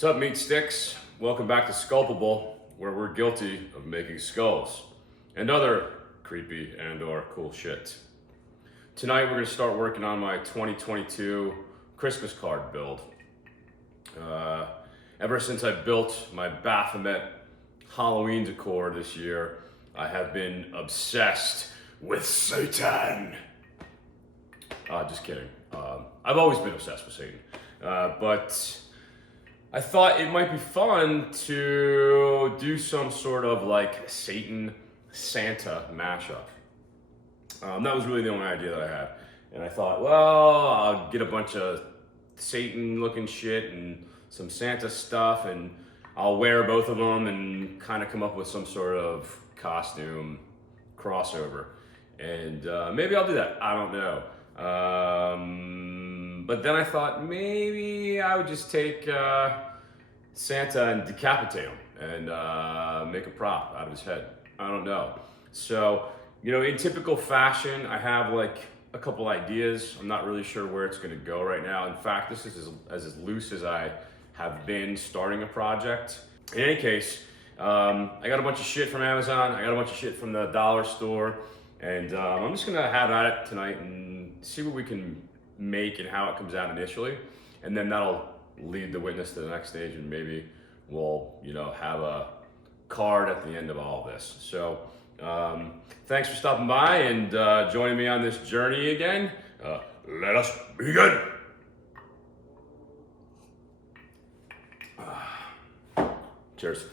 What's up, meat sticks? Welcome back to Sculpable, where we're guilty of making skulls and other creepy and or cool shit. Tonight we're gonna start working on my 2022 Christmas card build. Ever since I built my Baphomet Halloween decor this year, I have been obsessed with Satan. Just kidding. I've always been obsessed with Satan, but I thought it might be fun to do some sort of like Satan Santa mashup. That was really the only idea that I had. And I thought, well, I'll get a bunch of Satan looking shit and some Santa stuff, and I'll wear both of them and kind of come up with some sort of costume crossover. And maybe I'll do that. I don't know. But then I thought maybe I would just take Santa and decapitate him and make a prop out of his head. I don't know. So, you know, in typical fashion, I have like a couple ideas. I'm not really sure where it's going to go right now. In fact, this is as loose as I have been starting a project. In any case, I got a bunch of shit from Amazon. I got a bunch of shit from the dollar store. And I'm just gonna have at it tonight and see what we can make and how it comes out initially. And then that'll lead the witness to the next stage, and maybe we'll, you know, have a card at the end of all of this. So thanks for stopping by and joining me on this journey again. Let us begin. Cheers.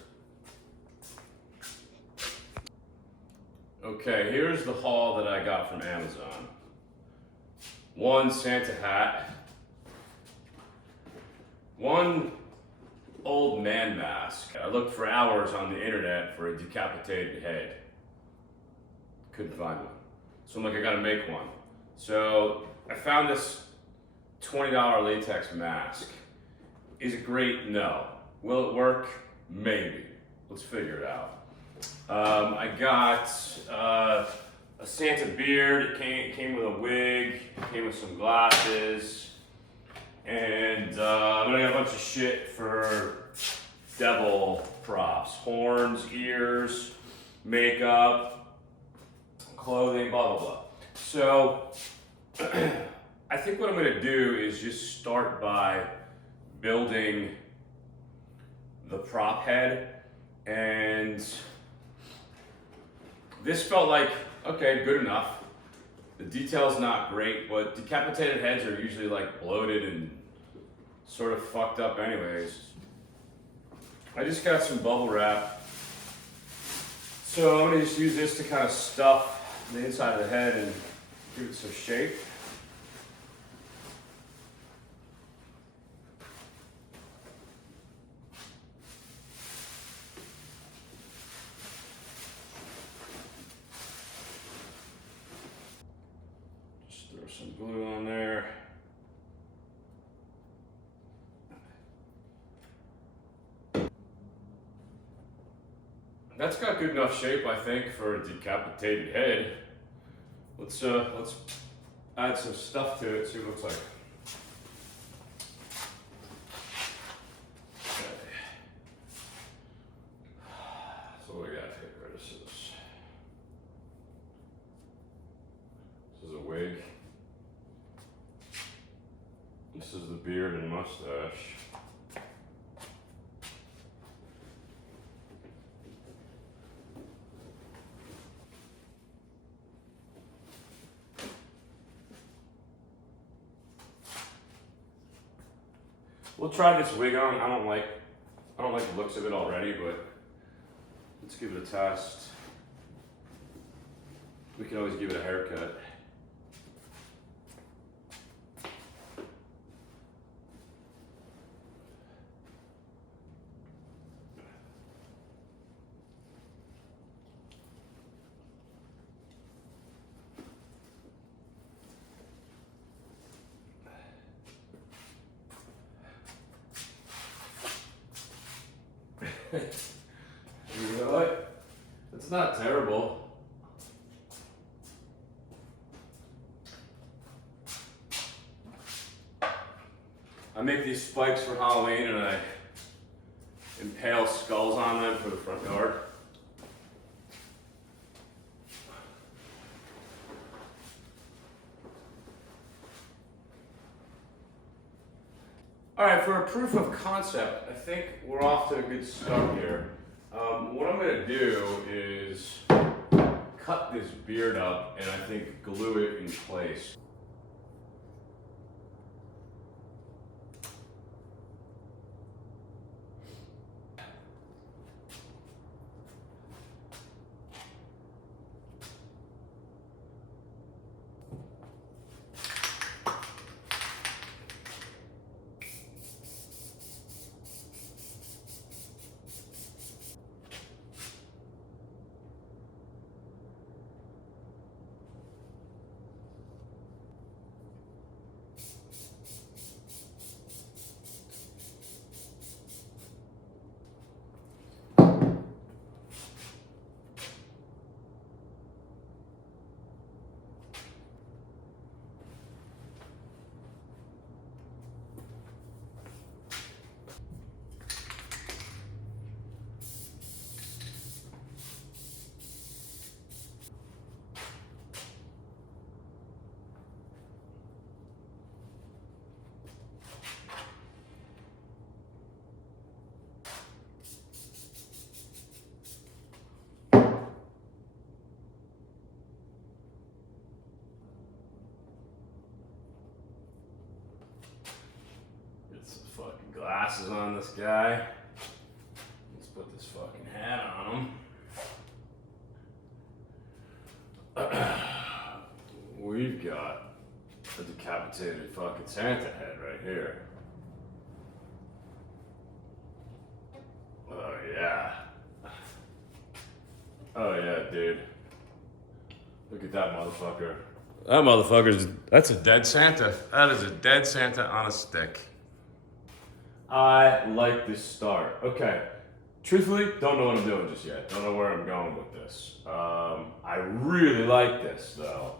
Okay, here's the haul that I got from Amazon. One Santa hat, one old man mask. I looked for hours on the internet for a decapitated head. Couldn't find one. So I'm like, I gotta make one. So I found this $20 latex mask. Is it great? No. Will it work? Maybe. Let's figure it out. I got a Santa beard. It came with a wig. It came with some glasses. And then I got a bunch of shit for devil props. Horns, ears, makeup, clothing, blah, blah, blah. So I think what I'm going to do is just start by building the prop head. And this felt like, okay, good enough. The detail's not great, but decapitated heads are usually like bloated and sort of fucked up anyways. I just got some bubble wrap. So I'm gonna just use this to kind of stuff the inside of the head and give it some shape. Some glue on there. That's got good enough shape, I think, for a decapitated head. Let's add some stuff to it, see what it looks like. Okay. So what we got here? This is a wig. This is the beard and mustache. We'll try this wig on. I don't like the looks of it already, but let's give it a test. We can always give it a haircut. You know what? It's not terrible. I make these spikes for Halloween, and I pale skulls on them for the front yard. All right, for a proof of concept, I think we're off to a good start here. What I'm gonna do is cut this beard up and I think glue it in place. Fucking glasses on this guy. Let's put this fucking hat on him. We've got a decapitated fucking Santa head right here. Oh yeah. Oh yeah, dude. Look at that motherfucker. That motherfucker's, that's a dead Santa. That is a dead Santa on a stick. I like this start. Okay, truthfully, don't know what I'm doing just yet. Don't know where I'm going with this. I really like this though.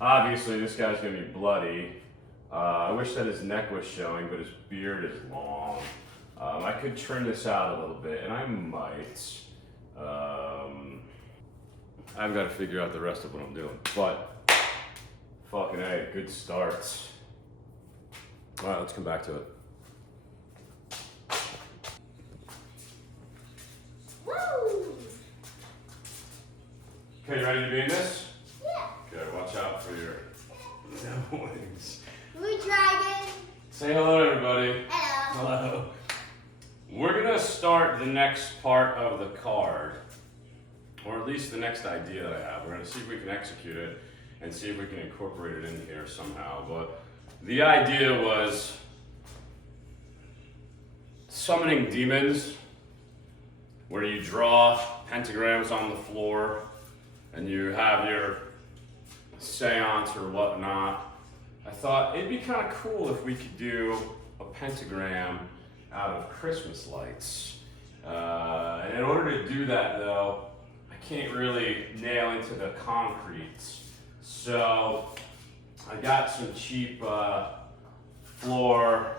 Obviously this guy's gonna be bloody. I wish that his neck was showing, but his beard is long. I could trim this out a little bit, and I might. I've got to figure out the rest of what I'm doing, but fucking A, good starts. All right, let's come back to it. Okay, you ready to be in this? Yeah. Okay, watch out for your wings. Blue dragon. Say hello, everybody. Hello. Hello. We're gonna start the next part of the card, or at least the next idea that I have. We're gonna see if we can execute it and see if we can incorporate it in here somehow. But the idea was summoning demons, where you draw pentagrams on the floor and you have your seance or whatnot. I thought it'd be kind of cool if we could do a pentagram out of Christmas lights. And in order to do that though, I can't really nail into the concrete. So I got some cheap floor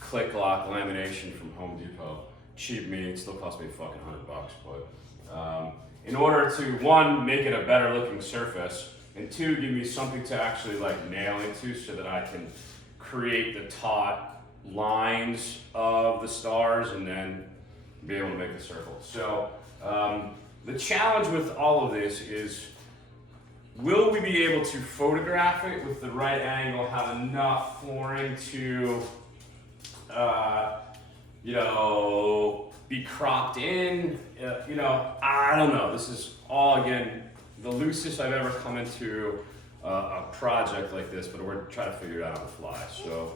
click lock lamination from Home Depot. Cheap meaning it still cost me fucking $100, but in order to, one, make it a better looking surface, and two, give me something to actually like nail into so that I can create the taut lines of the stars and then be able to make the circle. So the challenge with all of this is, will we be able to photograph it with the right angle, have enough flooring to be cropped in, I don't know. This is all, again, the loosest I've ever come into a project like this, but we're trying to figure it out on the fly. So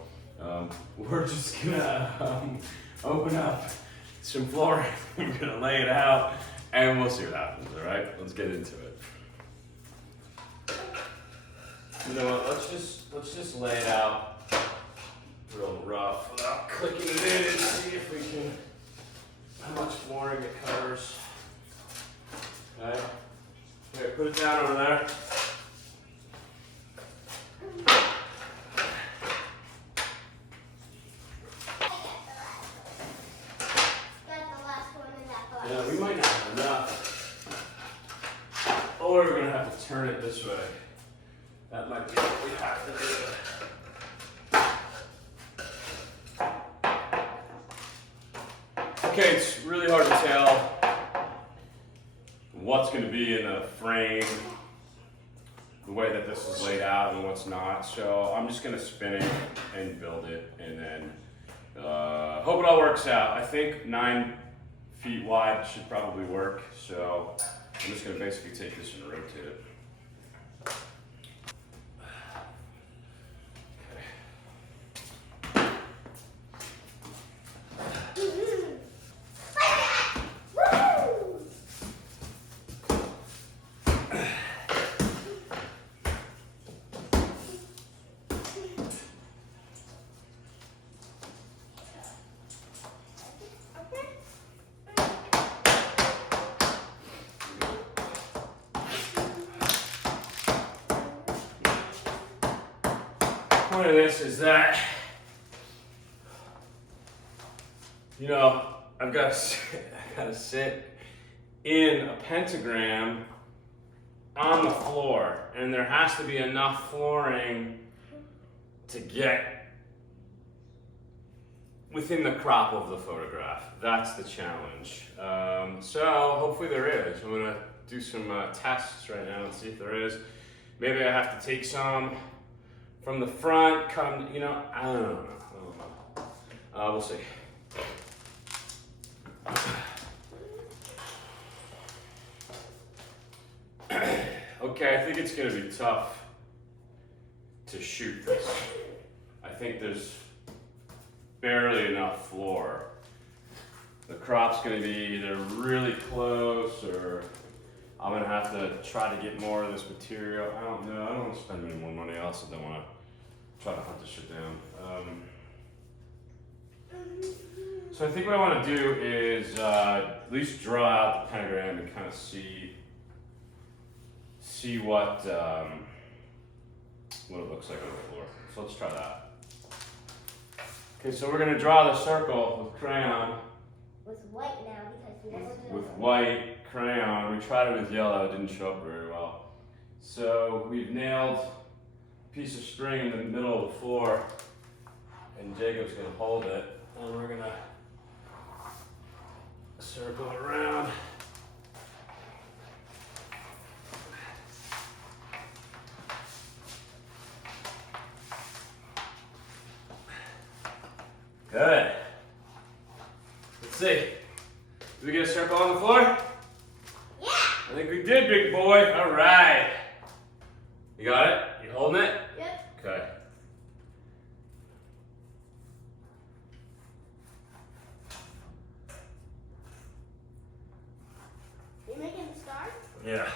we're just gonna open up some flooring, we're gonna lay it out, and we'll see what happens, all right? Let's get into it. You know what, let's just lay it out real rough without clicking it in and see if we can, how much flooring it covers. Okay, here, put it down over there. Or we're gonna have to turn it this way. That might be what we have to do. Okay, it's really hard to tell what's going to be in the frame, the way that this is laid out and what's not. So I'm just going to spin it and build it, and then hope it all works out. I think 9 feet wide should probably work. So I'm just going to basically take this and rotate it. The point of this is that, you know, I've got to sit in a pentagram on the floor, and there has to be enough flooring to get within the crop of the photograph. That's the challenge. So hopefully there is. I'm gonna do some tests right now and see if there is. Maybe I have to take some from the front, cut them, you know, I don't know. We'll see. Okay, I think it's gonna be tough to shoot this. I think there's barely enough floor. The crop's gonna be either really close, or I'm gonna have to try to get more of this material. I don't know, I don't wanna spend any more money. I also don't wanna try to hunt this shit down. So I think what I wanna do is at least draw out the pentagram and kind of see what it looks like on the floor. So let's try that. Okay, so we're gonna draw the circle with crayon. With white now, because we never did With white crayon. We tried it with yellow, it didn't show up very well. So we've nailed a piece of string in the middle of the floor, and Jacob's gonna hold it, and we're gonna circle it around. Good. Let's see. Did we get a circle on the floor? Yeah. I think we did, big boy. All right. You got it? You holding it? Yep. Okay. You making the star? Yeah.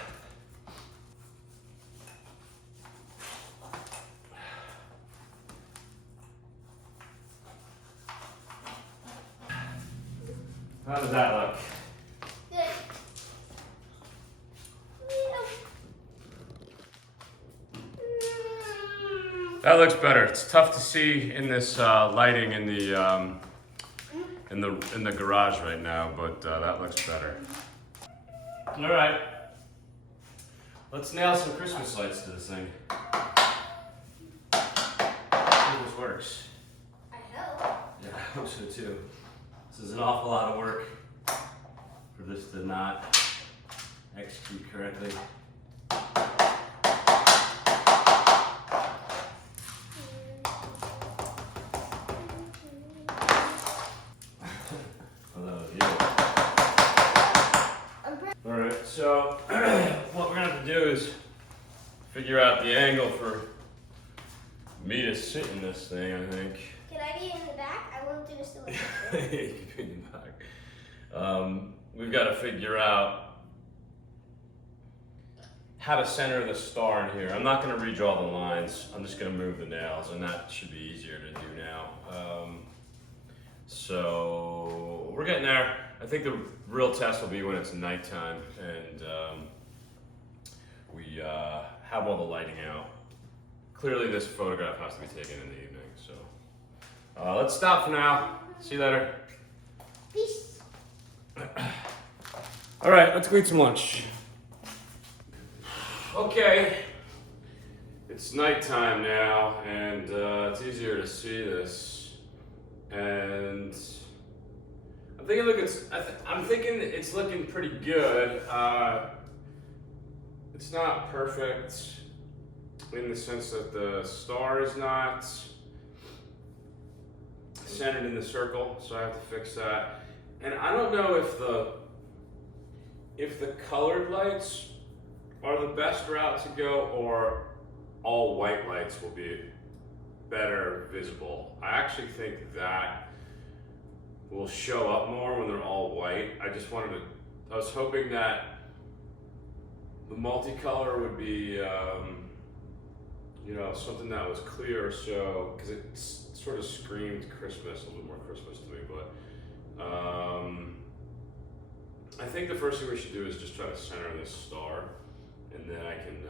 How does that look? Good. That looks better. It's tough to see in this lighting in the garage right now, but that looks better. All right. Let's nail some Christmas lights to this thing. See if this works. I hope. Yeah, I hope so too. This is an awful lot of work for this to not execute correctly. Well, that was you. All right, so what we're gonna have to do is figure out the angle for me to sit in this thing, I think. Can I be in the back? I won't do this to You can be in the back. We've got to figure out how to center the star in here. I'm not going to redraw the lines. I'm just going to move the nails, and that should be easier to do now. So we're getting there. I think the real test will be when it's nighttime and we have all the lighting out. Clearly this photograph has to be taken in the evening, so let's stop for now. See you later. Peace. All right, let's go eat some lunch. Okay, it's nighttime now, and it's easier to see this. And I'm thinking it's looking pretty good. It's not perfect in the sense that the star is not centered in the circle, so I have to fix that. And I don't know if the colored lights are the best route to go, or all white lights will be better visible. I actually think that will show up more when they're all white. I was hoping that the multicolor would be, something that was clear, so, because it sort of screamed Christmas, a little bit more Christmas to me, but I think the first thing we should do is just try to center this star, and then I can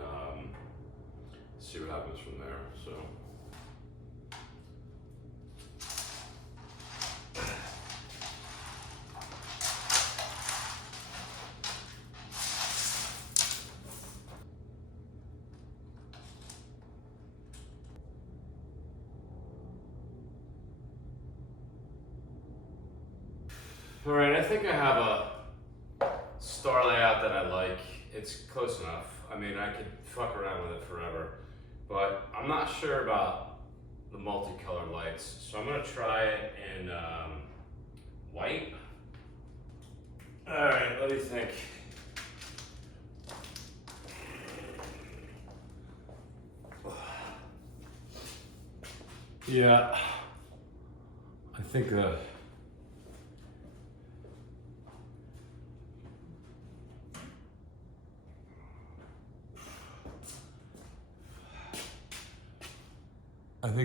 see what happens from there. So. All right, I think I have a star layout that I like. It's close enough. I mean, I could fuck around with it forever, but I'm not sure about the multicolored lights. So I'm gonna try it in white. All right, what do you think? Yeah, I think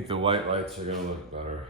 the white lights are gonna look better.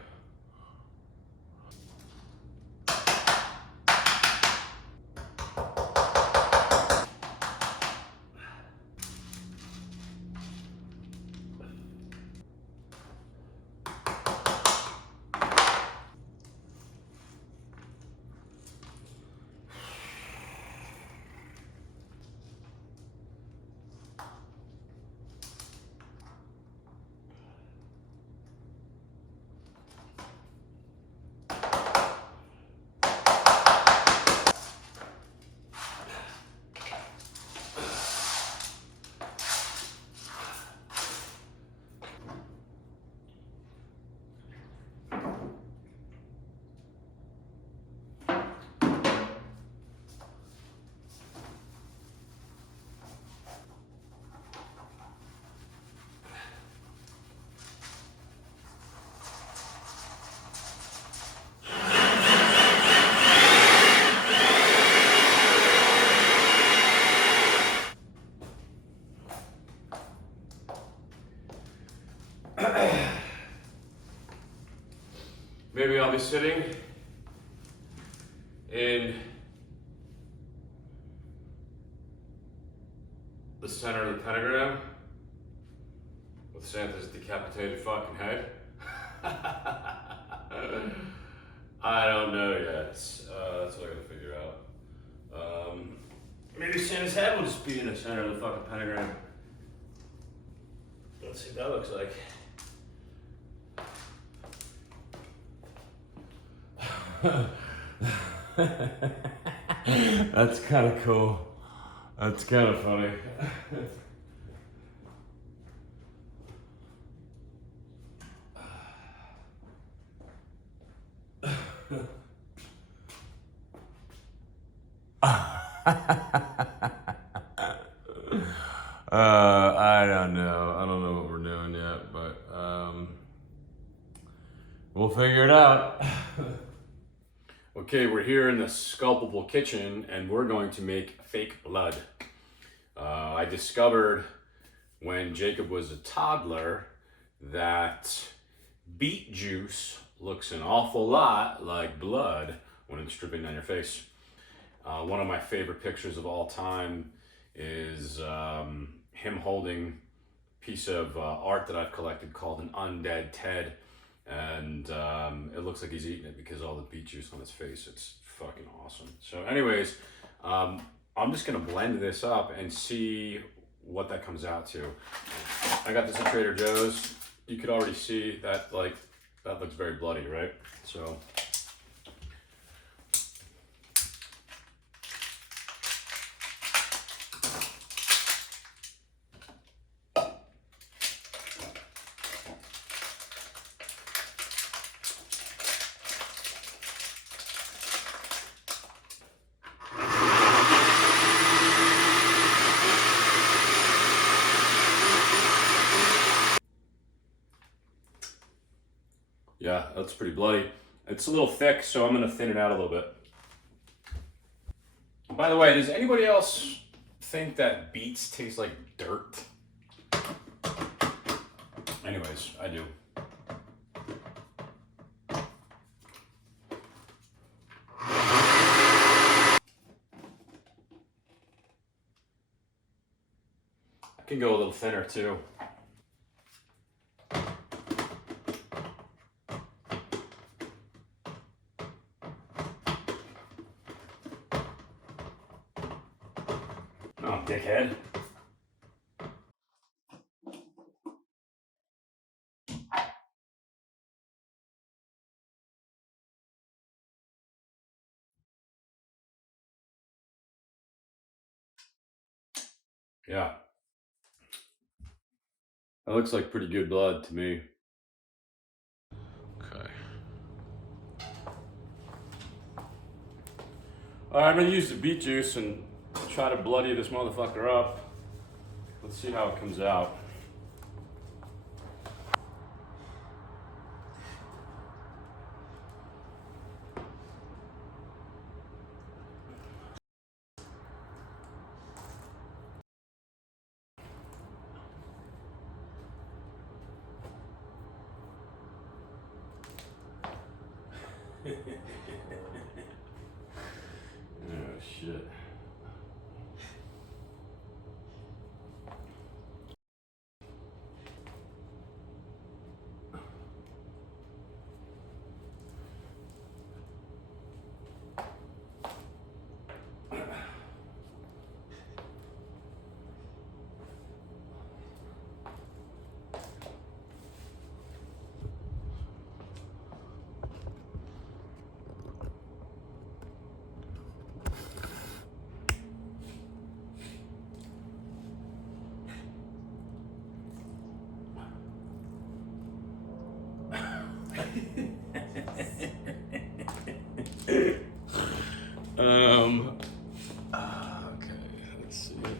Maybe I'll be sitting in the center of the pentagram with Santa's decapitated fucking head. I don't know yet. That's what I gotta figure out. Maybe Santa's head will just be in the center of the fucking pentagram. Let's see what that looks like. That's kind of cool. That's kind of funny. I don't know. I don't know what we're doing yet, but we'll figure it out. Okay, we're here in the Sculpable kitchen, and we're going to make fake blood. I discovered when Jacob was a toddler that beet juice looks an awful lot like blood when it's dripping down your face. One of my favorite pictures of all time is him holding a piece of art that I've collected called an Undead Ted. And it looks like he's eating it because all the beet juice on his face. It's fucking awesome. So anyways, I'm just gonna blend this up and see what that comes out to. I got this at Trader Joe's. You could already see that, like, that looks very bloody, right? So. Yeah, that's pretty bloody. It's a little thick, so I'm gonna thin it out a little bit. By the way, does anybody else think that beets taste like dirt? Anyways, I do. I can go a little thinner too. Oh, dickhead. Yeah. That looks like pretty good blood to me. Okay. All right, I'm gonna use the beet juice and try to bloody this motherfucker up. Let's see how it comes out. Oh shit. Okay, let's see here.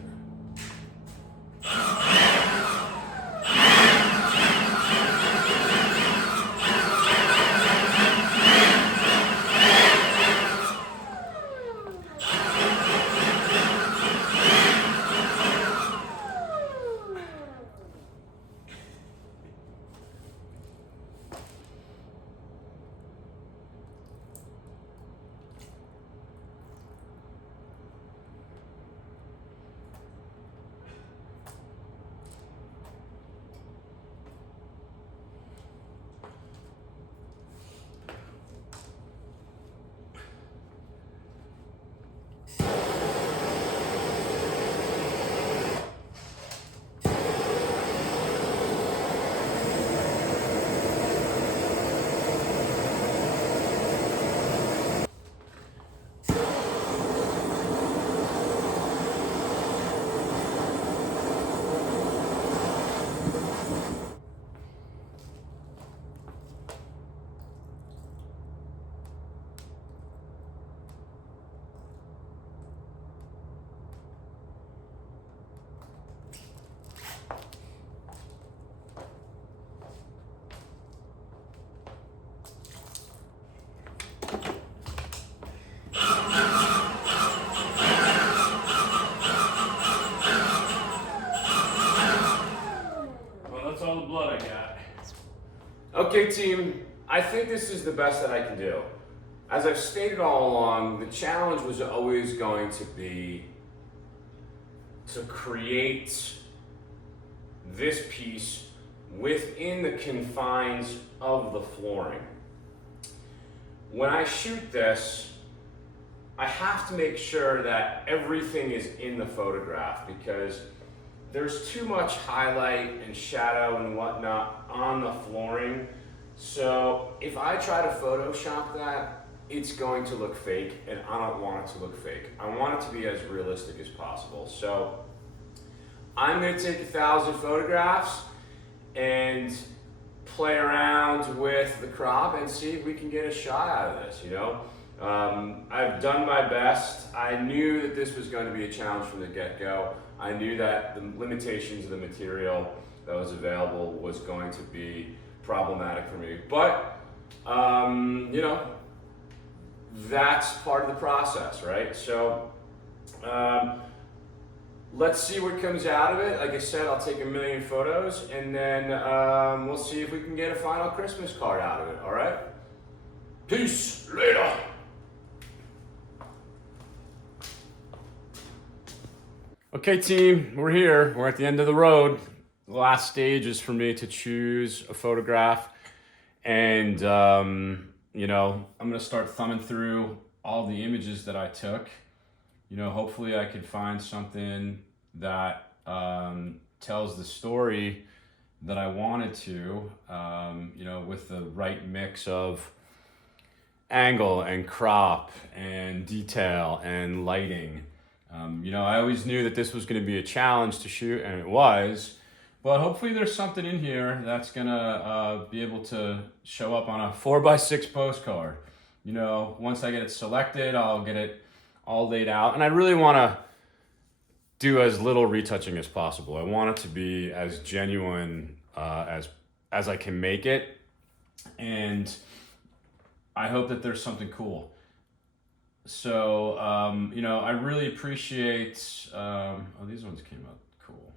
That's all the blood I got. Okay, team, I think this is the best that I can do. As I've stated all along, the challenge was always going to be to create this piece within the confines of the flooring. When I shoot this, I have to make sure that everything is in the photograph, because there's too much highlight and shadow and whatnot on the flooring. So if I try to Photoshop that, it's going to look fake, and I don't want it to look fake. I want it to be as realistic as possible. So I'm gonna take 1,000 photographs and play around with the crop and see if we can get a shot out of this, you know? I've done my best. I knew that this was going to be a challenge from the get-go. I knew that the limitations of the material that was available was going to be problematic for me. But, you know, that's part of the process, right? So, let's see what comes out of it. Like I said, I'll take 1,000,000 photos, and then we'll see if we can get a final Christmas card out of it, all right? Peace, later. Okay, team, we're here. We're at the end of the road. The last stage is for me to choose a photograph, and you know, I'm gonna start thumbing through all the images that I took. You know, hopefully I could find something that tells the story that I wanted to, you know, with the right mix of angle and crop and detail and lighting. You know, I always knew that this was going to be a challenge to shoot, and it was, but hopefully there's something in here that's going to be able to show up on a 4x6 postcard. You know, once I get it selected, I'll get it all laid out, and I really want to do as little retouching as possible. I want it to be as genuine as I can make it, and I hope that there's something cool. So, you know, I really appreciate, oh, these ones came out cool.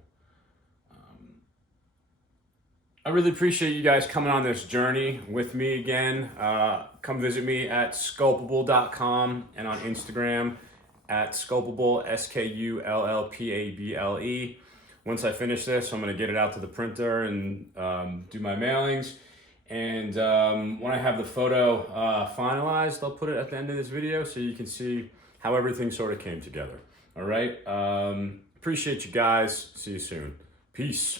I really appreciate you guys coming on this journey with me again. Come visit me at sculpable.com and on Instagram at sculpable, SKULLPABLE. Once I finish this, I'm going to get it out to the printer and do my mailings. And when I have the photo finalized, I'll put it at the end of this video so you can see how everything sort of came together. All right? Appreciate you guys. See you soon. Peace.